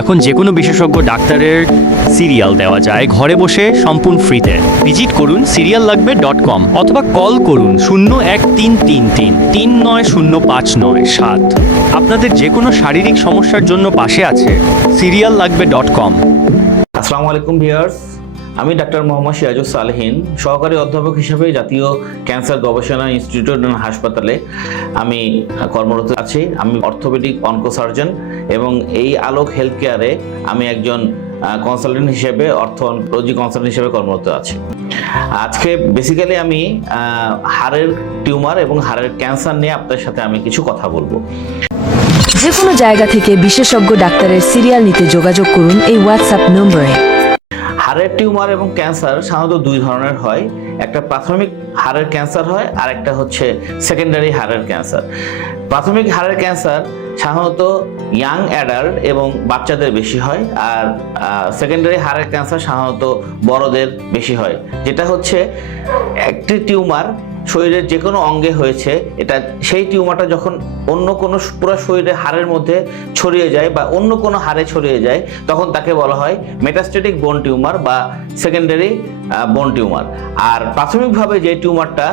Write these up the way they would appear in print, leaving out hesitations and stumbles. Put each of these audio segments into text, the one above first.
এখন যে কোনো বিশেষজ্ঞ ডাক্তারের সিরিয়াল দেওয়া যায় ঘরে বসে সম্পূর্ণ ফ্রিতে। ভিজিট করুন seriallagbe.com অথবা কল করুন 0133339059 আপনাদের যে কোনো শারীরিক সমস্যার জন্য পাশে আছে seriallagbe.com। আসসালামু আলাইকুম ভিউয়ার্স, আমি ডাক্তার মোহাম্মদ সিরাজুস সালেহীন, সহকারী অধ্যাপক হিসেবে জাতীয় ক্যান্সার গবেষণা ইনস্টিটিউট হাসপাতালে আমি কর্মরত আছি। আমি অর্থোপেডিক অনকোসার্জন এবং এই আলোক হেলথ কেয়ারে আমি একজন কনসালটেন্ট হিসেবে অর্থোলজি কনসালটেন্ট হিসেবে কর্মরত আছি। আজকে বেসিক্যালি আমি হাড়ের টিউমার এবং হাড়ের ক্যান্সার নিয়ে আপনাদের সাথে আমি কিছু কথা বলবো। যে কোনো জায়গা থেকে বিশেষজ্ঞ ডাক্তারের সিরিয়াল নিতে যোগাযোগ করুন এই হোয়াটসঅ্যাপ নম্বরে। হাড়ের টিউমার এবং ক্যান্সার সাধারণত দুই ধরনের হয়, একটা প্রাথমিক হাড়ের ক্যান্সার হয় আর একটা হচ্ছে সেকেন্ডারি হাড়ের ক্যান্সার। প্রাথমিক হাড়ের ক্যান্সার সাধারণত ইয়াং অ্যাডাল্ট এবং বাচ্চাদের বেশি হয়, আর সেকেন্ডারি হাড়ের ক্যান্সার সাধারণত বড়দের বেশি হয়। যেটা হচ্ছে একটি টিউমার শরীরের যে কোনো অঙ্গে হয়েছে, এটা সেই টিউমারটা যখন অন্য কোনো পুরো শরীরে হাড়ের মধ্যে ছড়িয়ে যায় বা অন্য কোনো হাড়ে ছড়িয়ে যায়, তখন তাকে বলা হয় মেটাস্টেটিক বোন টিউমার বা সেকেন্ডারি বোন টিউমার। আর প্রাথমিকভাবে যে টিউমারটা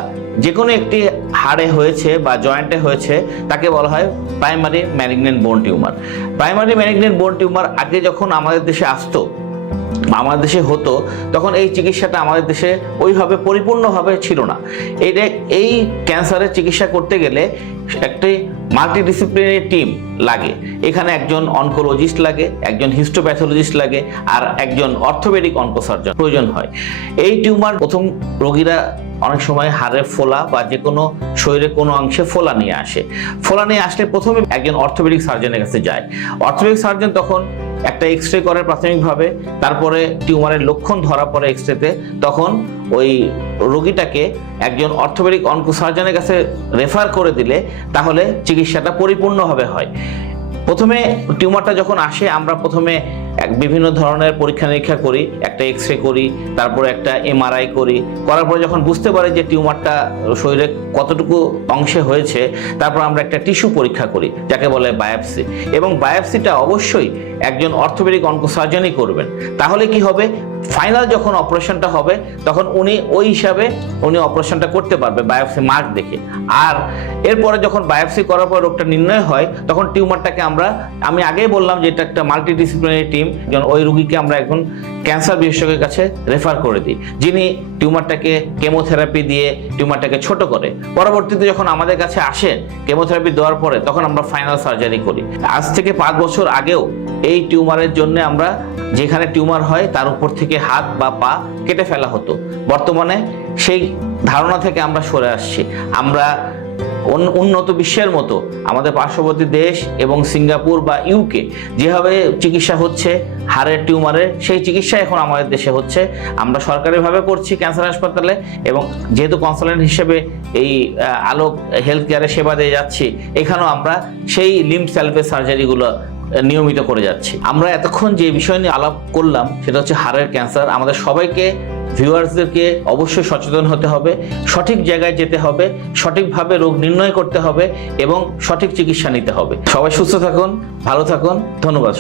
যে কোনো একটি হাড়ে হয়েছে বা জয়েন্টে হয়েছে, তাকে বলা হয় প্রাইমারি ম্যালিগন্যান্ট বোন টিউমার। প্রাইমারি ম্যালিগন্যান্ট বোন টিউমার আগে যখন আমাদের দেশে আসতো, আমাদের দেশে হতো, তখন এই চিকিৎসাটা আমাদের দেশে ওইভাবে পরিপূর্ণভাবে ছিল না। এই ক্যান্সারের চিকিৎসা করতে গেলে একটি মাল্টিডিসিপ্লিনারি টিম লাগে। এখানে একজন অনকোলজিস্ট লাগে, একজন হিস্টোপ্যাথোলজিস্ট লাগে, আর একজন অর্থোপেডিক অনকোসার্জন প্রয়োজন হয়। এই টিউমার প্রথম রোগীরা অনেক সময় হাড়ের ফোলা বা যে কোনো শরীরের কোনো অংশে ফোলা নিয়ে আসে। ফোলা নিয়ে আসলে প্রথমে একজন অর্থোপেডিক সার্জনের কাছে যায়। অর্থোপেডিক সার্জন তখন একটা এক্সরে করে প্রাথমিকভাবে, তারপরে টিউমারের লক্ষণ ধরা পড়ে এক্সরেতে, তখন ওই রোগীটাকে একজন অর্থোপেডিক অনকোসার্জনের কাছে রেফার করে দিলে তাহলে চিকিৎসাটা পরিপূর্ণভাবে হয়। প্রথমে টিউমারটা যখন আসে, আমরা প্রথমে বিভিন্ন ধরনের পরীক্ষা নিরীক্ষা করি, একটা এক্সরে করি, তারপরে একটা এমআরআই করি। করার পরে যখন বুঝতে পারি যে টিউমারটা শরীরে কতটুকু অংশে হয়েছে, তারপর আমরা একটা টিস্যু পরীক্ষা করি, যাকে বলে বায়োপসি। এবং বায়োপসিটা অবশ্যই একজন অর্থোপেডিক অনকোসার্জনই করবেন। তাহলে কি হবে, ফাইনাল যখন অপারেশনটা হবে তখন উনি ওই হিসাবে অপারেশনটা করতে পারবে বায়োপসি মার্ক দেখে। আর এরপরে যখন বায়োপসি করার পর রোগটা নির্ণয় হয়, তখন টিউমারটাকে আমি আগেই বললাম যে এটা একটা মাল্টিডিসিপ্লিনারি টিম, ওই রোগীকে আমরা এখন ক্যান্সার বিশেষজ্ঞের কাছে রেফার করে দিই, যিনি টিউমারটাকে কেমোথেরাপি দিয়ে টিউমারটাকে ছোট করে। পরবর্তীতে যখন আমাদের কাছে আসে কেমোথেরাপি দেওয়ার পরে, তখন আমরা ফাইনাল সার্জারি করি। আজ থেকে 5 বছর আগেও এই টিউমারের জন্য আমরা যেখানে টিউমার হয় তার উপর থেকে হাত বা পা কেটে ফেলা হতো। বর্তমানে সেই ধারণা থেকে আমরা সরে আসছি। আমরা উন্নত বিশ্বের মতো আমাদের পার্শ্ববর্তী দেশ এবং সিঙ্গাপুর বা ইউকে যেভাবে চিকিৎসা হচ্ছে হাড়ের টিউমারের, সেই চিকিৎসা এখন আমাদের দেশে হচ্ছে। আমরা সরকারিভাবে করছি ক্যান্সার হাসপাতালে, এবং যেহেতু কনসালটেন্ট হিসেবে এই আলোক হেলথ কেয়ারে সেবা দিয়ে যাচ্ছি, এখানেও আমরা সেই লিম্ব স্যালভেজ সার্জারিগুলো নিয়মিত করে যাচ্ছি। আমরা এতক্ষণ যে বিষয় নিয়ে আলাপ করলাম সেটা হচ্ছে হাড়ের ক্যান্সার। আমাদের সবাইকে, ভিউয়ার্সদেরকে অবশ্যই সচেতন হতে হবে, সঠিক জায়গায় যেতে হবে, সঠিকভাবে রোগ নির্ণয় করতে হবে এবং সঠিক চিকিৎসা নিতে হবে। সবাই সুস্থ থাকুন, ভালো থাকুন, ধন্যবাদ।